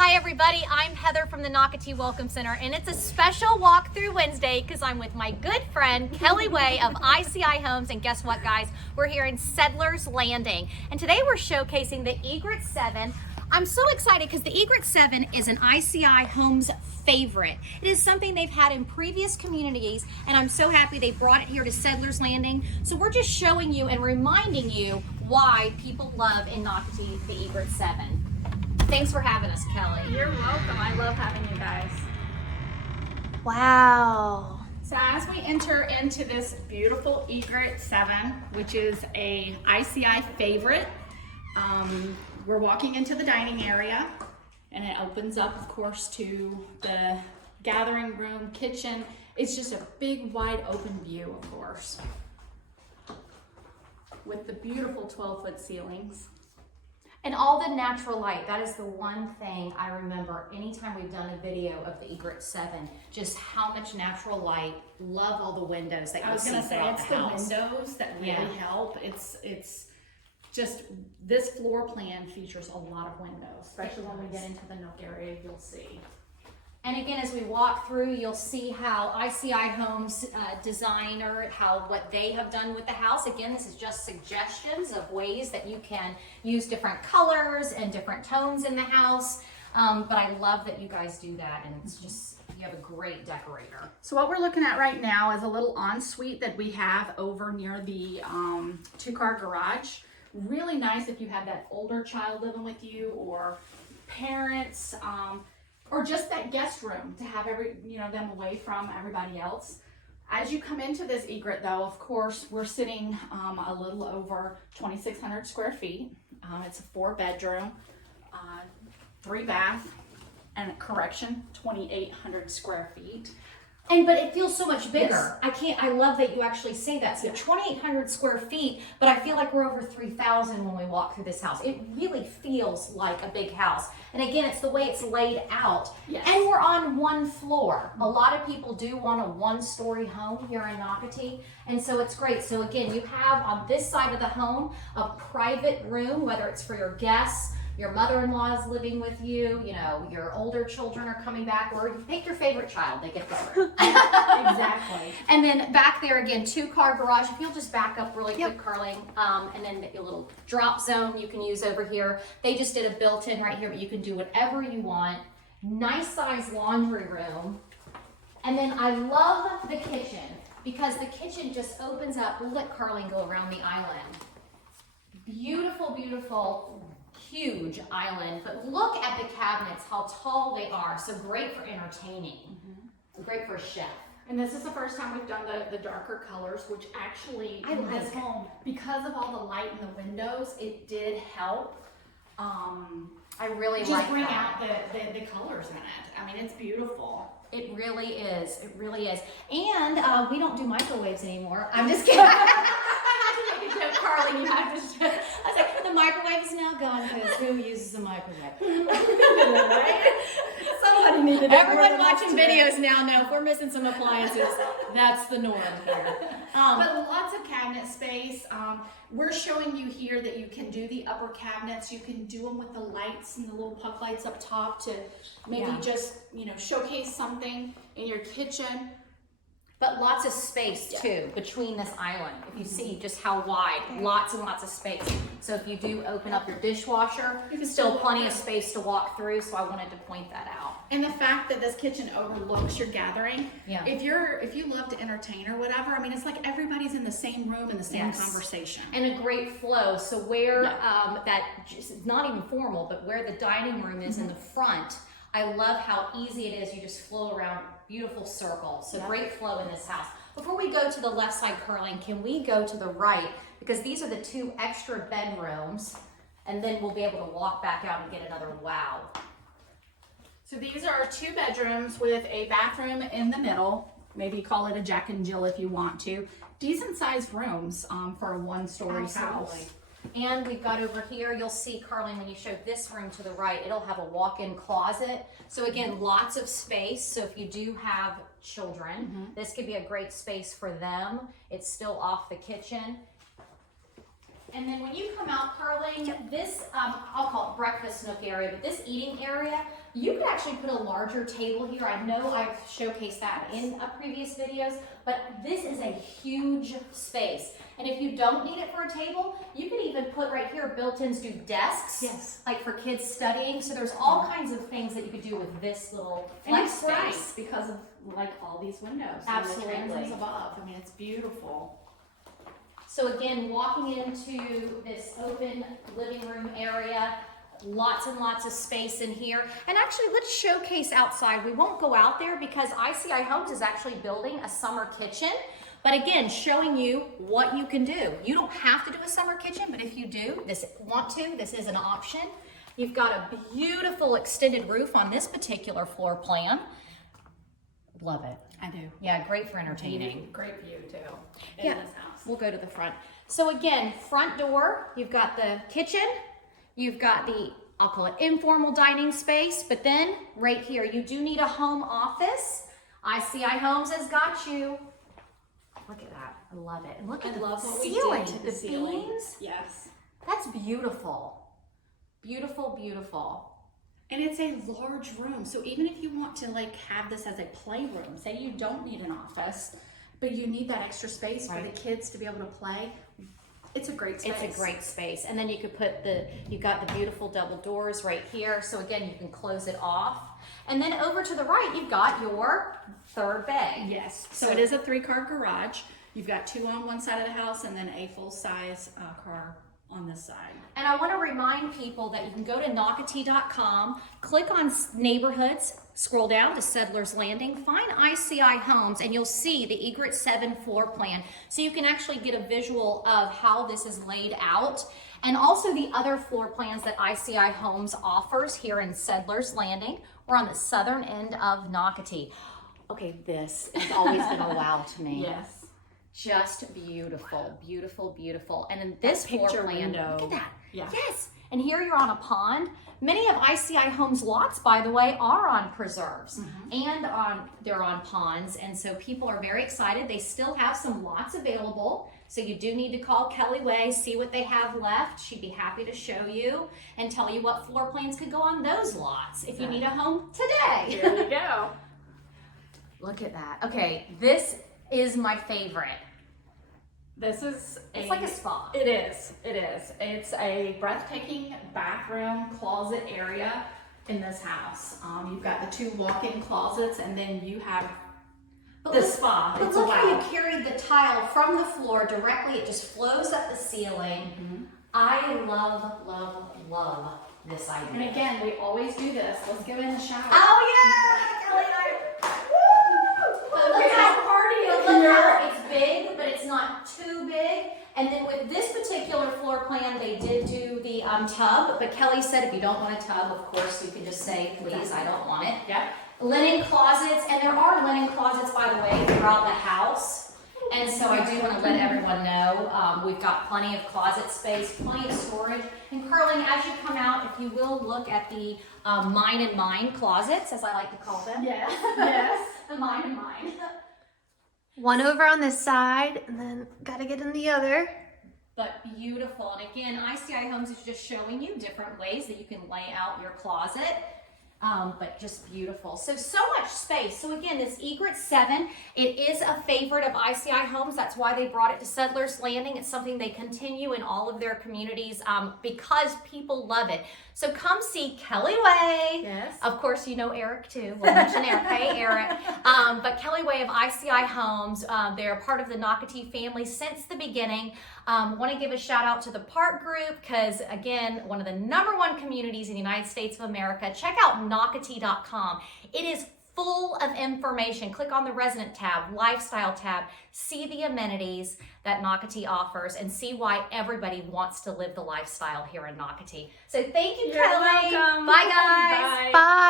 Hi everybody, I'm Heather from the Nocatee Welcome Center, and it's a special walkthrough Wednesday because I'm with my good friend Kelly Way of ICI Homes, and guess what guys, we're here in Settlers Landing, and today we're showcasing the Egret 7. I'm so excited because the Egret 7 is an ICI Homes favorite. It is something they've had in previous communities, and I'm so happy they brought it here to Settlers Landing. So we're just showing you and reminding you why people love in Nocatee the Egret 7. Thanks for having us, Kelly. You're welcome. I love having you guys. Wow. So as we enter into this beautiful Egret 7, which is a ICI favorite, we're walking into the dining area, and it opens up, of course, to the gathering room, kitchen. It's just a big, wide open view, of course, with the beautiful 12-foot ceilings. And all the natural light, that is the one thing I remember anytime we've done a video of the Egret 7, just how much natural light. Love all the windows that you see throughout the house. It's the windows that really help. It's just, this floor plan features a lot of windows, especially when we get into the nook area, you'll see. And again, as we walk through, you'll see how ICI Homes designer, what they have done with the house. Again, this is just suggestions of ways that you can use different colors and different tones in the house. But I love that you guys do that, and it's just, you have a great decorator. So what we're looking at right now is a little ensuite that we have over near the two-car garage. Really nice if you have that older child living with you, or parents, or just that guest room to have them away from everybody else. As you come into this Egret though, of course, we're sitting a little over 2,600 square feet. It's a 4-bedroom, 3-bath, and correction, 2,800 square feet. But it feels so much bigger. Yes. I love that you actually say that. So 2,800 square feet, but I feel like we're over 3,000 when we walk through this house. It really feels like a big house. And again, it's the way it's laid out. Yes. And we're on one floor. A lot of people do want a one-story home here in Nocatee, and so it's great. So again, you have on this side of the home a private room, whether it's for your guests, your mother-in-law is living with you, your older children are coming back, or you pick your favorite child, they get there. Exactly. And then back there again, 2-car garage. If you'll just back up really quick, Carly, and then your little drop zone you can use over here. They just did a built-in right here, but you can do whatever you want. Nice size laundry room. And then I love the kitchen because the kitchen just opens up. We'll let Carly go around the island. Beautiful, beautiful, huge island, but look at the cabinets, how tall they are. So great for entertaining. Great for a chef. And this is the first time we've done the darker colors, which actually in this home, because of all the light in the windows, it did help. I really just like bring that. out the colors in it. I mean, it's beautiful. It really is. It really is. And we don't do microwaves anymore. I'm just kidding. I had to make a joke, Carly. You have to. I was like, the microwave is now gone because who uses a microwave? Somebody needed it. Everyone watching videos now know if we're missing some appliances, that's the norm here. But lots of cabinet space. We're showing you here that you can do the upper cabinets. You can do them with the lights and the little puck lights up top to maybe just, showcase something in your kitchen. But lots of space too between this island. If you see just how wide, lots and lots of space. So if you do open up your dishwasher, still plenty of space to walk through. So I wanted to point that out. And the fact that this kitchen overlooks your gathering, Yeah. if you love to entertain or whatever, I mean, it's like everybody's in the same room in the same conversation. And a great flow. So where it's not even formal, but where the dining room is in the front, I love how easy it is. You just flow around, beautiful circle. So great flow in this house. Before we go to the left side, Carlene, can we go to the right? Because these are the 2 extra bedrooms, and then we'll be able to walk back out and get another wow. So these are 2 bedrooms with a bathroom in the middle. Maybe call it a Jack and Jill if you want to. Decent sized rooms for a 1-story house. And we've got over here, you'll see, Carlene, when you show this room to the right, it'll have a walk-in closet. So again, lots of space. So if you do have children, this could be a great space for them. It's still off the kitchen. And then when you come out, Carling, this, I'll call it breakfast nook area, but this eating area, you could actually put a larger table here. I know I've showcased that in previous videos, but this is a huge space. And if you don't need it for a table, you could even put right here built-ins do desks, Yes. like for kids studying. So there's all kinds of things that you could do with this little And flex it's space. nice because of like all these windows. Absolutely. And the transoms above. I mean, it's beautiful. So again, walking into this open living room area, lots and lots of space in here. And actually, let's showcase outside. We won't go out there because ICI Homes is actually building a summer kitchen. But again, showing you what you can do. You don't have to do a summer kitchen, but if you do, this is an option. You've got a beautiful extended roof on this particular floor plan. Love it. I do. Yeah, great for entertaining. Great view too in Yeah, this house. we'll go to the front. So again, front door, you've got the kitchen, you've got the, I'll call it informal dining space, but then right here, you do need a home office. ICI Homes has got you. Look at that, I love it. And look at the ceiling, the beams. Yes. That's beautiful. Beautiful, beautiful. And it's a large room. So even if you want to like have this as a playroom, say you don't need an office, but you need that extra space for the kids to be able to play, it's a great space. It's a great space. And then you could put you've got the beautiful double doors right here. So again, you can close it off. And then over to the right, you've got your third bay. Yes. So it is a 3-car garage. You've got 2 on one side of the house and then a full-size car on this side. And I want to remind people that you can go to Nocatee.com, click on neighborhoods, scroll down to Settlers Landing, find ICI Homes, and you'll see the Egret 7 floor plan. So you can actually get a visual of how this is laid out, and also the other floor plans that ICI Homes offers here in Settlers Landing. We're on the southern end of Nocatee. Okay, this has always been a wow to me. Yes. Just beautiful, beautiful, beautiful. And in this picture floor plan, window. look at that. Yeah. Yes. And here you're on a pond. Many of ICI Homes lots, by the way, are on preserves and they're on ponds. And so people are very excited. They still have some lots available. So you do need to call Kelly Way, see what they have left. She'd be happy to show you and tell you what floor plans could go on those lots if you need a home today. There you go. Look at that. Okay, this is my favorite. This is It's like a spa. It is. It is. It's a breathtaking bathroom closet area in this house. You've got the 2 walk-in closets, and then you have the spa. But It's look a how you wow. carried the tile from the floor directly. It just flows up the ceiling. I love, love, love this idea. And again, we always do this. Let's go in the shower. Oh yeah, Kelly and I. Woo! But look how it's big, but it's not too big. And then with this particular floor plan, they did do the tub. But Kelly said if you don't want a tub, of course you can just say, please, I don't want it. Yep. Linen closets, and there are linen closets, by the way, throughout the house. And so I do want to let everyone know we've got plenty of closet space, plenty of storage. And Carling, as you come out, if you will look at the mine and mine closets, as I like to call them. Yes. Yes. The mine and mine. One over on this side, and then gotta get in the other. But beautiful. And again, ICI Homes is just showing you different ways that you can lay out your closet. But just beautiful. So much space. So again, this Egret 7, it is a favorite of ICI Homes. That's why they brought it to Settlers Landing. It's something they continue in all of their communities because people love it. So come see Kelly Way. Yes. Of course, you know Eric too. We'll mention Eric. Hey, Eric. But Kelly Way of ICI Homes, they're part of the Nocatee family since the beginning. Want to give a shout out to the Park Group because, again, one of the #1 communities in the United States of America. Check out Nocatee.com. It is full of information. Click on the resident tab, lifestyle tab, see the amenities that Nocatee offers and see why everybody wants to live the lifestyle here in Nocatee. So thank you, You're Kelly. welcome. Bye, guys. Bye. Bye.